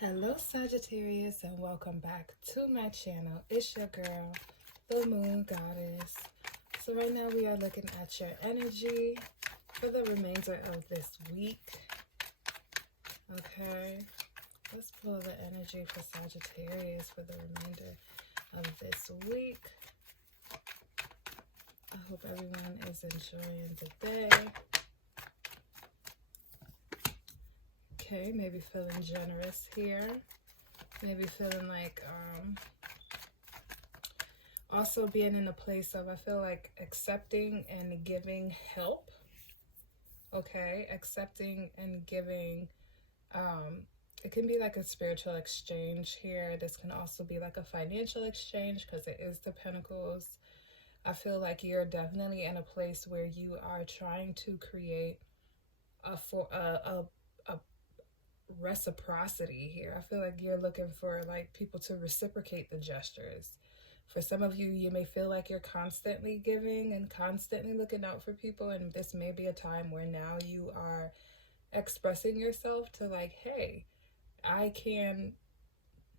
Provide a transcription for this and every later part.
Hello Sagittarius, and welcome back to my channel. It's your girl, the Moon Goddess. So right now we are looking at your energy for the remainder of this week. Okay, let's pull the energy for Sagittarius for the remainder of this week. I hope everyone is enjoying the day. Okay, maybe feeling generous here. Maybe feeling like also being in a place of, I feel like, accepting and giving help. Okay, accepting and giving. It can be like a spiritual exchange here. This can also be like a financial exchange because it is the Pentacles. I feel like you're definitely in a place where you are trying to create a reciprocity here. I feel like you're looking for like people to reciprocate the gestures. For some of you, you may feel like you're constantly giving and constantly looking out for people, and this may be a time where now you are expressing yourself to like, hey, I can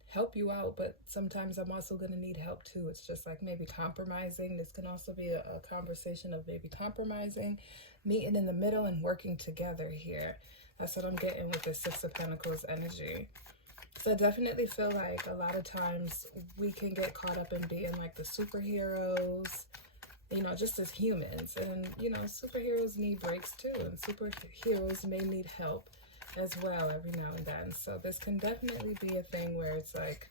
help you out, but sometimes I'm also going to need help too. It's just like maybe compromising. This can also be a conversation of maybe compromising, meeting in the middle and working together here. That's what I'm getting with the Six of Pentacles energy. So I definitely feel like a lot of times we can get caught up in being like the superheroes, you know, just as humans. And, you know, superheroes need breaks too. And superheroes may need help as well every now and then. So this can definitely be a thing where it's like,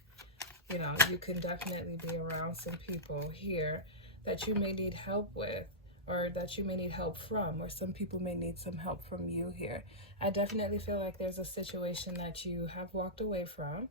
you know, you can definitely be around some people here that you may need help with, or that you may need help from, or some people may need some help from you here. I definitely feel like there's a situation that you have walked away from.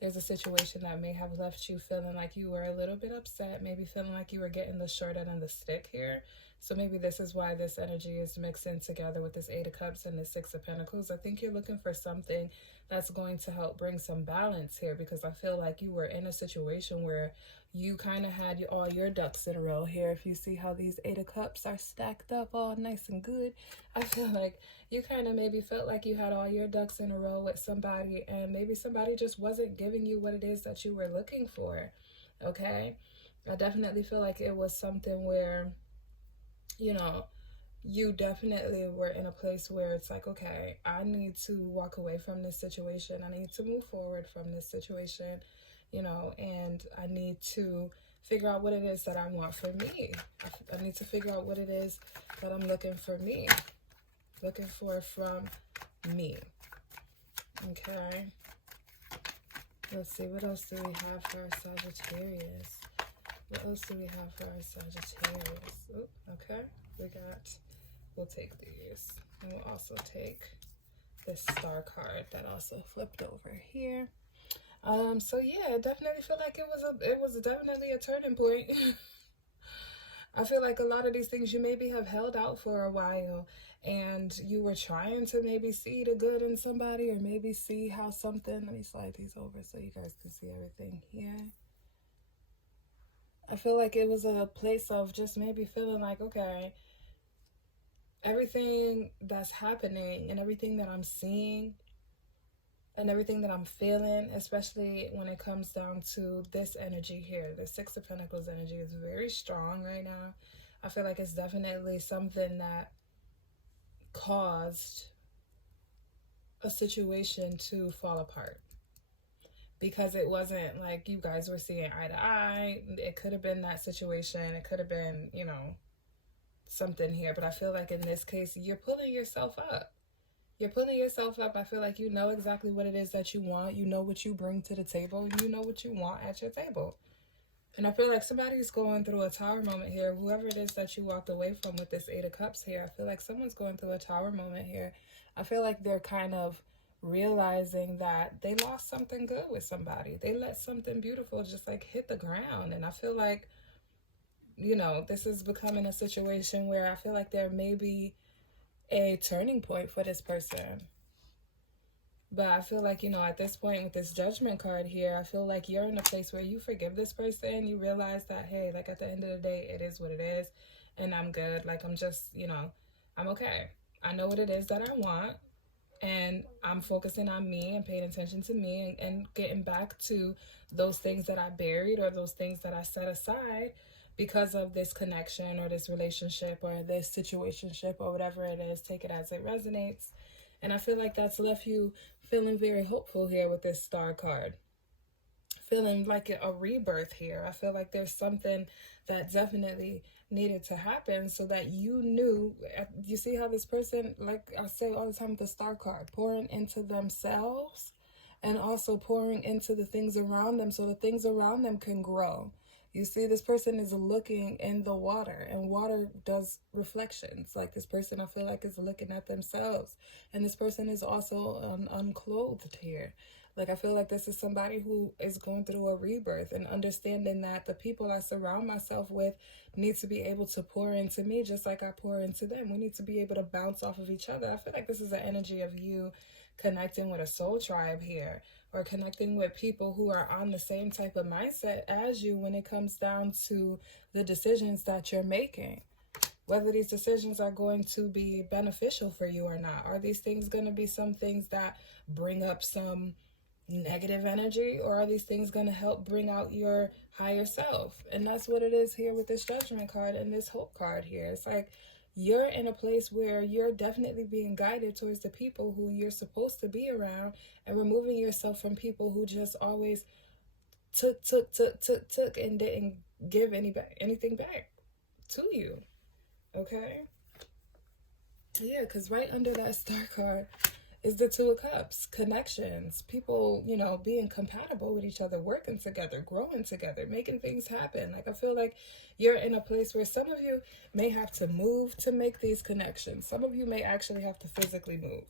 There's a situation that may have left you feeling like you were a little bit upset, maybe feeling like you were getting the short end of the stick here. So maybe this is why this energy is mixing together with this Eight of Cups and the Six of Pentacles. I think you're looking for something that's going to help bring some balance here, because I feel like you were in a situation where you kind of had all your ducks in a row here. If you see how these Eight of Cups are stacked up all nice and good, I feel like you kind of maybe felt like you had all your ducks in a row with somebody, and maybe somebody just wasn't giving you what it is that you were looking for. Okay, I definitely feel like it was something where, you know, you definitely were in a place where it's like, okay, I need to walk away from this situation. I need to move forward from this situation, you know, and I need to figure out what it is that I want for me. I need to figure out what it is that I'm looking for me, looking for from me. Okay. Let's see, what else do we have for our Sagittarius? What else do we have for our Sagittarius? Ooh, okay, we'll take these. And we'll also take this star card that also flipped over here. So yeah, I definitely feel like it was definitely a turning point. I feel like a lot of these things you maybe have held out for a while, and you were trying to maybe see the good in somebody, or maybe see how something, let me slide these over so you guys can see everything here. I feel like it was a place of just maybe feeling like, okay, everything that's happening and everything that I'm seeing and everything that I'm feeling, especially when it comes down to this energy here, the Six of Pentacles energy is very strong right now. I feel like it's definitely something that caused a situation to fall apart, because it wasn't like you guys were seeing eye to eye. It could have been that situation. It could have been, you know, something here. But I feel like in this case, you're pulling yourself up. You're pulling yourself up. I feel like you know exactly what it is that you want. You know what you bring to the table, and you know what you want at your table. And I feel like somebody's going through a tower moment here. Whoever it is that you walked away from with this Eight of Cups here, I feel like someone's going through a tower moment here. I feel like they're kind of realizing that they lost something good with somebody. They let something beautiful just like hit the ground. And I feel like, you know, this is becoming a situation where I feel like there may be a turning point for this person. But I feel like, you know, at this point with this Judgment card here, I feel like you're in a place where you forgive this person. You realize that, hey, like at the end of the day, it is what it is. And I'm good. Like, I'm just, you know, I'm okay. I know what it is that I want. And I'm focusing on me and paying attention to me, and getting back to those things that I buried or those things that I set aside because of this connection or this relationship or this situationship or whatever it is. Take it as it resonates. And I feel like that's left you feeling very hopeful here with this star card, feeling like a rebirth here. I feel like there's something that definitely needed to happen so that you knew. You see how this person, like I say all the time with the star card, pouring into themselves and also pouring into the things around them so the things around them can grow. You see, this person is looking in the water, and water does reflections. Like, this person, I feel like, is looking at themselves. And this person is also unclothed here. Like, I feel like this is somebody who is going through a rebirth and understanding that the people I surround myself with need to be able to pour into me just like I pour into them. We need to be able to bounce off of each other. I feel like this is an energy of you connecting with a soul tribe here, or connecting with people who are on the same type of mindset as you when it comes down to the decisions that you're making. Whether these decisions are going to be beneficial for you or not. Are these things going to be some things that bring up some negative energy, or are these things going to help bring out your higher self? And that's what it is here with this Judgment card and this Hope card here. It's like you're in a place where you're definitely being guided towards the people who you're supposed to be around, and removing yourself from people who just always took and didn't give anything back to you. Okay? Yeah, because right under that star card is the Two of Cups. Connections. People, being compatible with each other, working together, growing together, making things happen. Like, I feel like you're in a place where some of you may have to move to make these connections. Some of you may actually have to physically move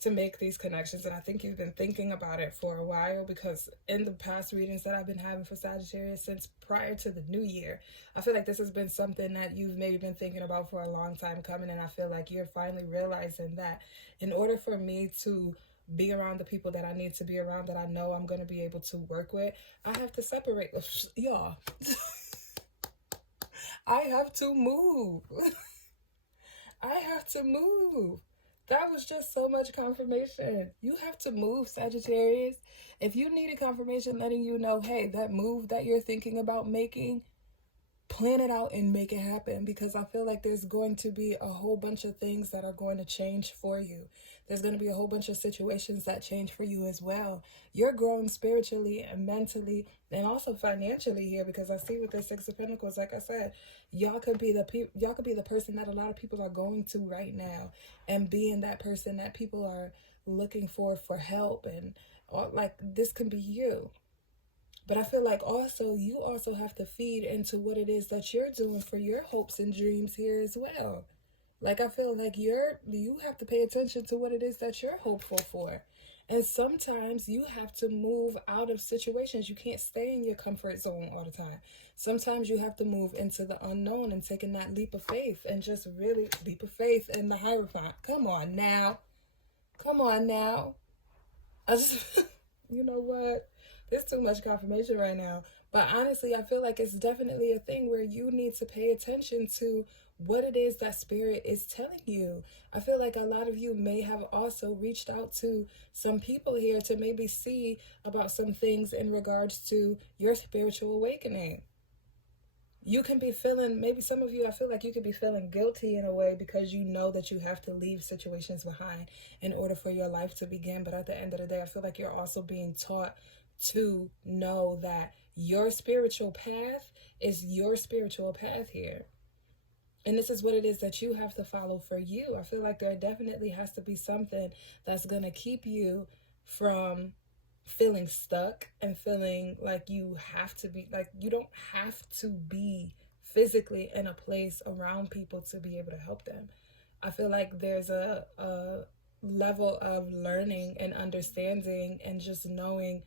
to make these connections. And I think you've been thinking about it for a while, because in the past readings that I've been having for Sagittarius since prior to the new year, I feel like this has been something that you've maybe been thinking about for a long time coming. And I feel like you're finally realizing that in order for me to be around the people that I need to be around, that I know I'm going to be able to work with, I have to separate. Y'all, I have to move. I have to move. That was just so much confirmation. You have to move, Sagittarius. If you needed confirmation letting you know, hey, that move that you're thinking about making, plan it out and make it happen, because I feel like there's going to be a whole bunch of things that are going to change for you. There's going to be a whole bunch of situations that change for you as well. You're growing spiritually and mentally and also financially here, because I see with the Six of Pentacles, like I said, y'all could be the person that a lot of people are going to right now, and being that person that people are looking for help, and like this can be you. But I feel like also you also have to feed into what it is that you're doing for your hopes and dreams here as well. Like, I feel like you have to pay attention to what it is that you're hopeful for. And sometimes you have to move out of situations. You can't stay in your comfort zone all the time. Sometimes you have to move into the unknown and taking that leap of faith, and just really leap of faith in the Hierophant. Come on now. Come on now. I just, you know what? There's too much confirmation right now. But honestly, I feel like it's definitely a thing where you need to pay attention to what it is that Spirit is telling you. I feel like a lot of you may have also reached out to some people here to maybe see about some things in regards to your spiritual awakening. You can be feeling, maybe some of you, I feel like you could be feeling guilty in a way, because you know that you have to leave situations behind in order for your life to begin. But at the end of the day, I feel like you're also being taught to know that your spiritual path is your spiritual path here. And this is what it is that you have to follow for you. I feel like there definitely has to be something that's going to keep you from feeling stuck and feeling like you have to be, like you don't have to be physically in a place around people to be able to help them. I feel like there's a level of learning and understanding and just knowing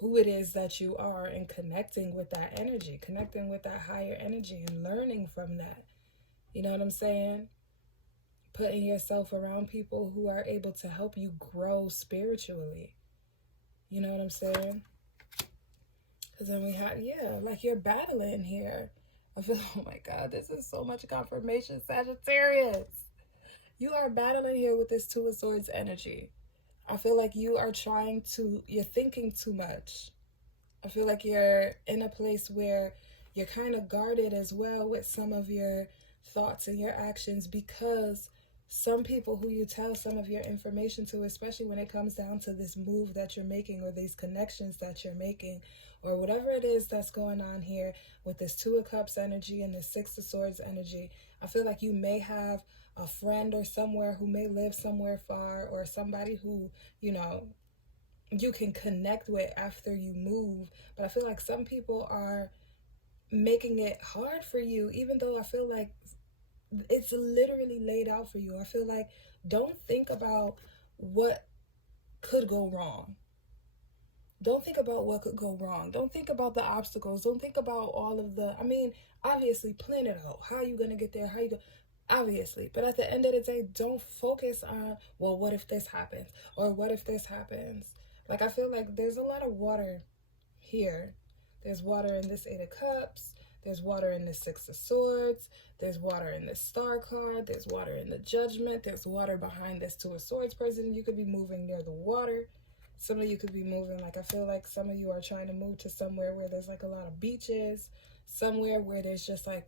who it is that you are, and connecting with that energy, connecting with that higher energy, and learning from that. You know what I'm saying? Putting yourself around people who are able to help you grow spiritually. You know what I'm saying? Because then we have, like you're battling here. I feel, oh my God, this is so much confirmation, Sagittarius. You are battling here with this Two of Swords energy. I feel like you're thinking too much. I feel like you're in a place where you're kind of guarded as well with some of your thoughts and your actions, because some people who you tell some of your information to, especially when it comes down to this move that you're making or these connections that you're making or whatever it is that's going on here with this Two of Cups energy and this Six of Swords energy, I feel like you may have a friend or somewhere who may live somewhere far, or somebody who, you can connect with after you move. But I feel like some people are making it hard for you, even though I feel like it's literally laid out for you. I feel like, don't think about what could go wrong. Don't think about what could go wrong. Don't think about the obstacles. Don't think about all of obviously plan it out. How are you going to get there? How you go? Obviously. But at the end of the day, don't focus on, well, what if this happens? Or what if this happens? Like, I feel like there's a lot of water here. There's water in this Eight of Cups. There's water in the Six of Swords. There's water in this Star card. There's water in the Judgment. There's water behind this Two of Swords person. You could be moving near the water. Some of you could be moving, like, I feel like some of you are trying to move to somewhere where there's like a lot of beaches, somewhere where there's just like,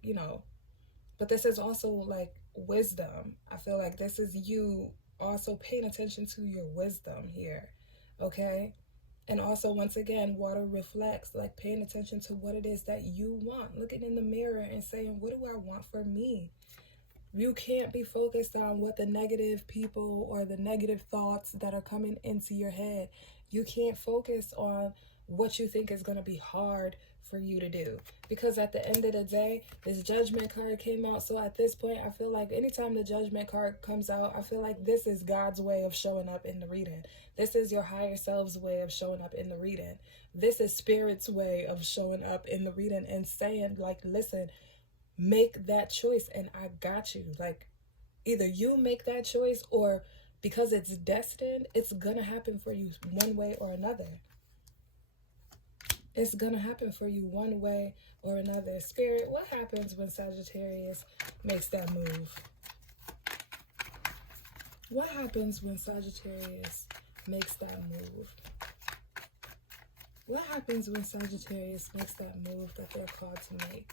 but this is also like wisdom. I feel like this is you also paying attention to your wisdom here, okay? And also, once again, water reflects, like paying attention to what it is that you want, looking in the mirror and saying, what do I want for me? You can't be focused on what the negative people or the negative thoughts that are coming into your head. You can't focus on what you think is going to be hard for you to do. Because at the end of the day, this Judgment card came out. So at this point, I feel like anytime the Judgment card comes out, I feel like this is God's way of showing up in the reading. This is your higher self's way of showing up in the reading. This is Spirit's way of showing up in the reading and saying, like, listen, make that choice and I got you. Like, either you make that choice, or because it's destined, it's gonna happen for you one way or another. It's gonna happen for you one way or another. Spirit, what happens when Sagittarius makes that move? What happens when Sagittarius makes that move? What happens when Sagittarius makes that move that they're called to make?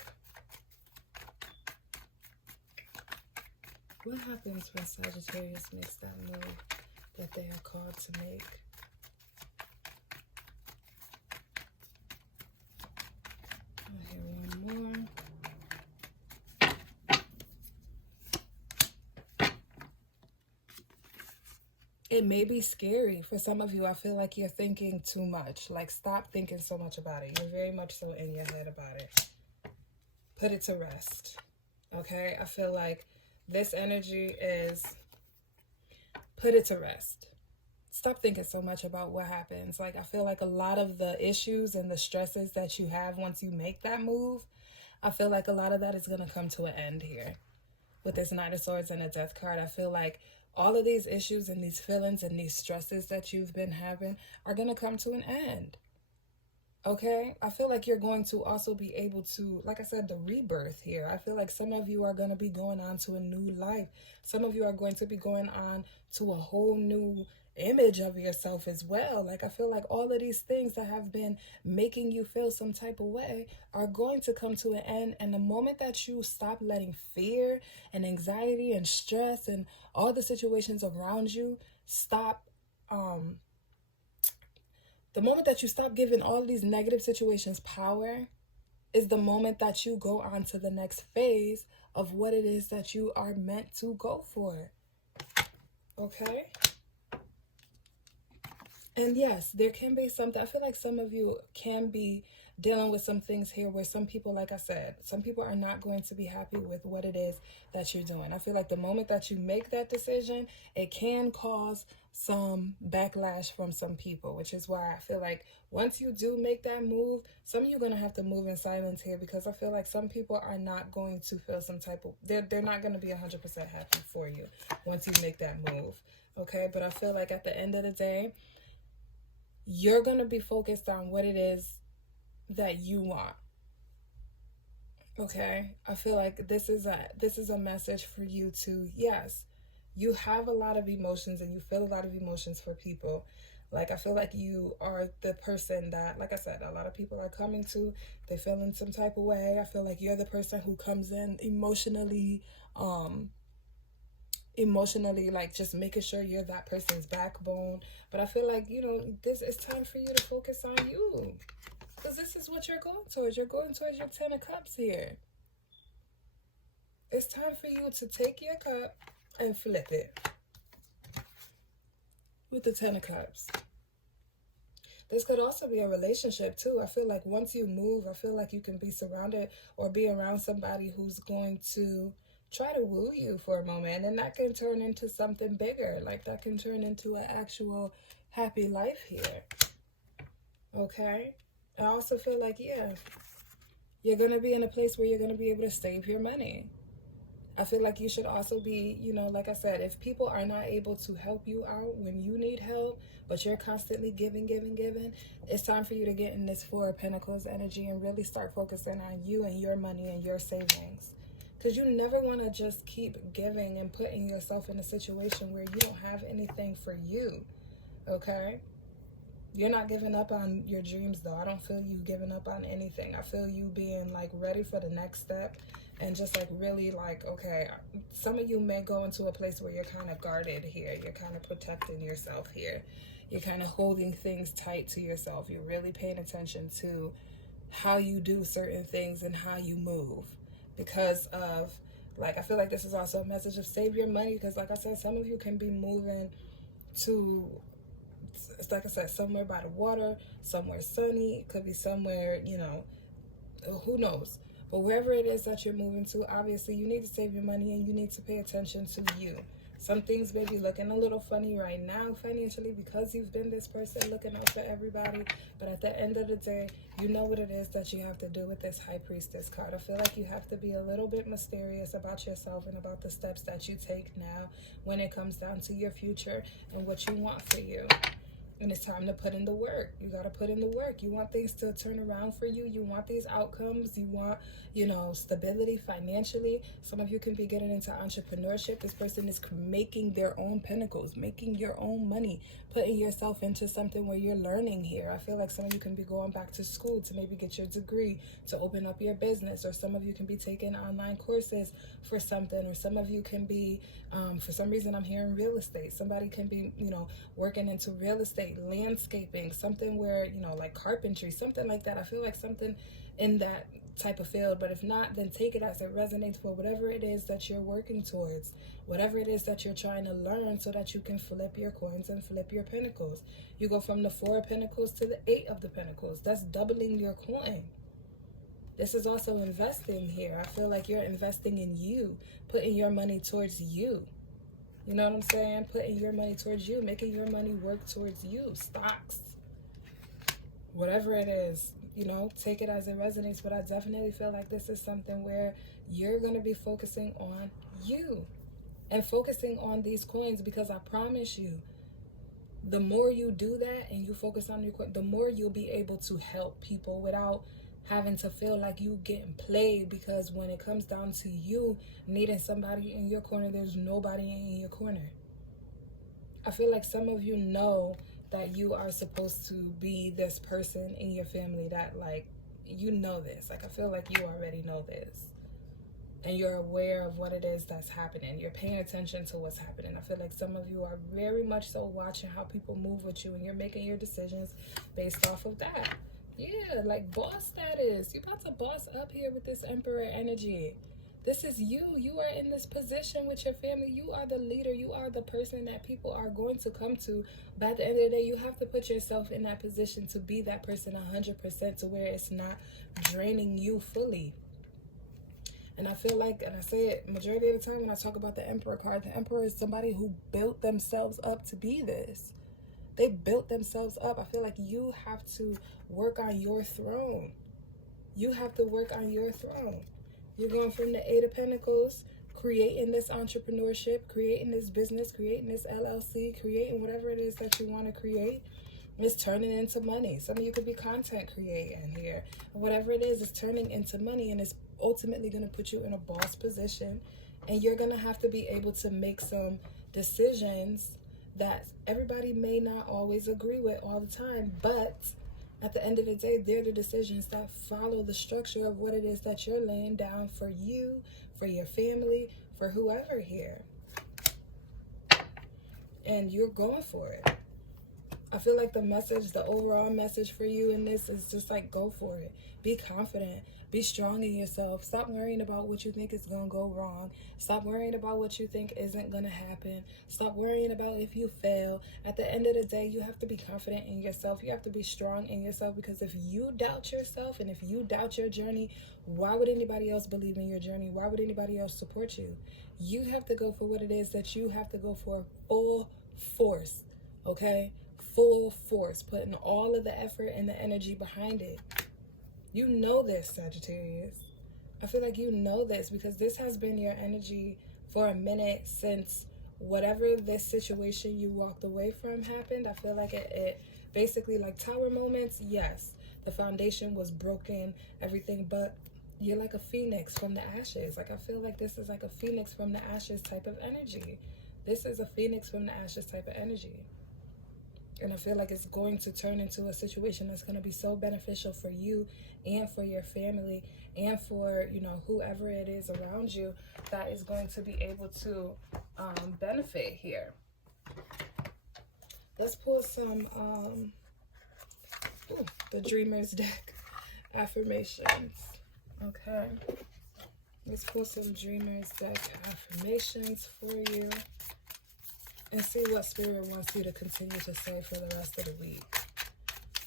What happens when Sagittarius makes that move that they are called to make? I'll hear one more. It may be scary for some of you. I feel like you're thinking too much. Like, stop thinking so much about it. You're very much so in your head about it. Put it to rest. Okay? I feel like this energy is put it to rest. Stop thinking so much about what happens. Like, I feel like a lot of the issues and the stresses that you have once you make that move, I feel like a lot of that is going to come to an end here. With this Nine of Swords and a Death card, I feel like all of these issues and these feelings and these stresses that you've been having are going to come to an end. Okay, I feel like you're going to also be able to, like I said, the rebirth here. I feel like some of you are going to be going on to a new life. Some of you are going to be going on to a whole new image of yourself as well. Like, I feel like all of these things that have been making you feel some type of way are going to come to an end. And the moment that you stop letting fear and anxiety and stress and all the situations around you the moment that you stop giving all these negative situations power is the moment that you go on to the next phase of what it is that you are meant to go for. Okay? And yes, there can be something. I feel like some of you can be dealing with some things here where some people, like I said, some people are not going to be happy with what it is that you're doing. I feel like the moment that you make that decision, it can cause some backlash from some people, which is why I feel like once you do make that move, some of you are going to have to move in silence here, because I feel like some people are not going to feel some type of, they're not going to be 100% happy for you once you make that move. Okay? But I feel like at the end of the day, you're going to be focused on what it is that you want. Okay? I feel like this is a message for you to, yes, You have a lot of emotions and you feel a lot of emotions for people. Like, I feel like you are the person that, like I said, a lot of people are coming to, they feel in some type of way. I feel like you're the person who comes in emotionally, like just making sure you're that person's backbone. But I feel like, this is time for you to focus on you, because this is what you're going towards. You're going towards your 10 of cups here. It's time for you to take your cup and flip it with the 10 of cups. This could also be a relationship too. I feel like once you move, I feel like you can be surrounded or be around somebody who's going to try to woo you for a moment, and that can turn into something bigger. Like, that can turn into an actual happy life here. Okay? I also feel like, yeah, you're going to be in a place where you're going to be able to save your money. I feel like you should also be, like I said, if people are not able to help you out when you need help, but you're constantly giving, it's time for you to get in this Four of Pentacles energy and really start focusing on you and your money and your savings. Because you never want to just keep giving and putting yourself in a situation where you don't have anything for you, okay? You're not giving up on your dreams, though. I don't feel you giving up on anything. I feel you being, like, ready for the next step and just, like, really, like, okay, some of you may go into a place where you're kind of guarded here. You're kind of protecting yourself here. You're kind of holding things tight to yourself. You're really paying attention to how you do certain things and how you move. Because of, like, I feel like this is also a message of save your money, because, like I said, some of you can be moving to, it's like I said, somewhere by the water, somewhere sunny. It could be somewhere, who knows. But wherever it is that you're moving to, obviously you need to save your money and you need to pay attention to you. Some things may be looking a little funny right now financially because you've been this person looking out for everybody. But at the end of the day, you know what it is that you have to do with this High Priestess card. I feel like you have to be a little bit mysterious about yourself and about the steps that you take now when it comes down to your future and what you want for you. And it's time to put in the work. You got to put in the work. You want things to turn around for you. You want these outcomes. You want, stability financially. Some of you can be getting into entrepreneurship. This person is making their own pentacles, making your own money, putting yourself into something where you're learning here. I feel like some of you can be going back to school to maybe get your degree, to open up your business, or some of you can be taking online courses for something, or some of you can be, for some reason I'm hearing real estate. Somebody can be, working into real estate, landscaping, something where, like carpentry, something like that. I feel like something in that type of field. But if not, then take it as it resonates for whatever it is that you're working towards, whatever it is that you're trying to learn, so that you can flip your coins and flip your pentacles. You go from the Four of Pentacles to the Eight of the Pentacles. That's doubling your coin. This is also investing here. I feel like you're investing in you, putting your money towards you. You know what I'm saying? Putting your money towards you, making your money work towards you. Stocks, whatever it is, take it as it resonates. But I definitely feel like this is something where you're going to be focusing on you and focusing on these coins, because I promise you, the more you do that and you focus on your coin, the more you'll be able to help people without having to feel like you getting played. Because when it comes down to you needing somebody in your corner, there's nobody in your corner. I feel like some of you know that you are supposed to be this person in your family that, like, this. Like, I feel like you already know this. And you're aware of what it is that's happening. You're paying attention to what's happening. I feel like some of you are very much so watching how people move with you, and you're making your decisions based off of that. Yeah, like boss status. You're about to boss up here with this Emperor energy. This is you. You are in this position with your family. You are the leader. You are the person that people are going to come to. But at the end of the day, you have to put yourself in that position to be that person 100%, to where it's not draining you fully. And I feel like, and I say it majority of the time when I talk about the Emperor card, the Emperor is somebody who built themselves up to be this. They built themselves up. I feel like you have to work on your throne. You have to work on your throne. You're going from the Eight of Pentacles, creating this entrepreneurship, creating this business, creating this LLC, creating whatever it is that you want to create. It's turning into money. Some of you could be content creating here. Whatever it is, it's turning into money, and it's ultimately going to put you in a boss position. And you're going to have to be able to make some decisions that everybody may not always agree with all the time, but at the end of the day, they're the decisions that follow the structure of what it is that you're laying down for you, for your family, for whoever here. And you're going for it. I feel like the message, the overall message for you in this is just like, go for it. Be confident. Be strong in yourself. Stop worrying about what you think is going to go wrong. Stop worrying about what you think isn't going to happen. Stop worrying about if you fail. At the end of the day, you have to be confident in yourself. You have to be strong in yourself, because if you doubt yourself and if you doubt your journey, why would anybody else believe in your journey? Why would anybody else support you? You have to go for what it is that you have to go for, full force, okay? Full force, putting all of the effort and the energy behind it. You know this, Sagittarius. I feel like you know this, because this has been your energy for a minute since whatever this situation you walked away from happened. I feel like it basically, like tower moments, yes, the foundation was broken, everything, but you're like a phoenix from the ashes. Like, I feel like this is like a phoenix from the ashes type of energy. This is a phoenix from the ashes type of energy. And I feel like it's going to turn into a situation that's going to be so beneficial for you and for your family and for, you know, whoever it is around you that is going to be able to benefit here. Let's pull some, the Dreamer's deck affirmations. Okay. Let's pull some Dreamer's deck affirmations for you. And see what Spirit wants you to continue to say for the rest of the week.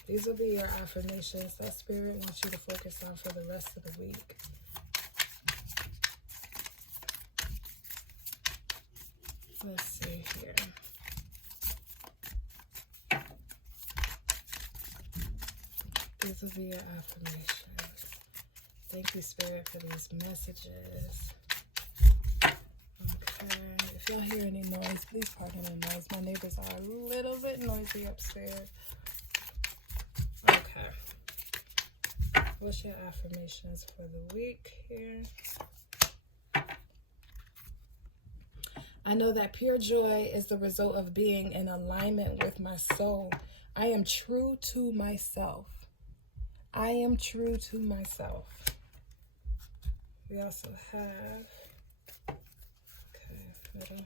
These will be your affirmations that Spirit wants you to focus on for the rest of the week. Let's see here. These will be your affirmations. Thank you, Spirit, for these messages. Okay. If y'all hear any noise, please pardon the noise. My neighbors are a little bit noisy upstairs. Okay. What's your affirmations for the week here? I know that pure joy is the result of being in alignment with my soul. I am true to myself. I am true to myself. We also have... Okay.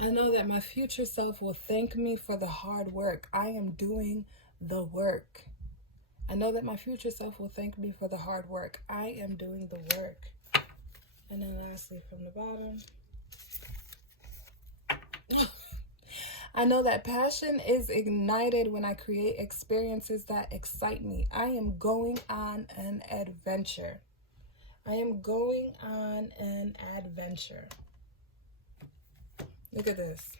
I know that my future self will thank me for the hard work. I am doing the work. I know that my future self will thank me for the hard work. I am doing the work. And then lastly, from the bottom, I know that passion is ignited when I create experiences that excite me. I am going on an adventure. I am going on an adventure. Look at this.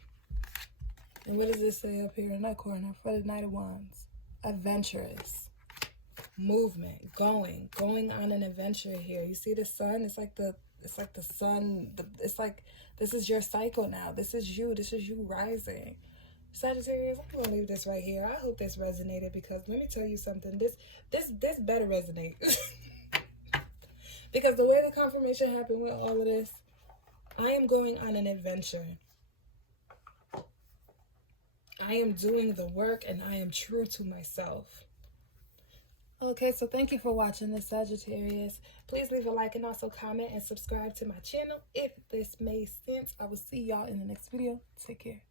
And what does this say up here in that corner for the Knight of Wands? Adventurous. Movement. Going on an adventure here. You see the sun? It's like the sun. It's like this is your cycle now. This is you. This is you rising. Sagittarius, I'm gonna leave this right here. I hope this resonated, because let me tell you something. This better resonate. Because the way the confirmation happened with all of this, I am going on an adventure. I am doing the work and I am true to myself. Okay, so thank you for watching this, Sagittarius. Please leave a like and also comment and subscribe to my channel if this made sense. I will see y'all in the next video. Take care.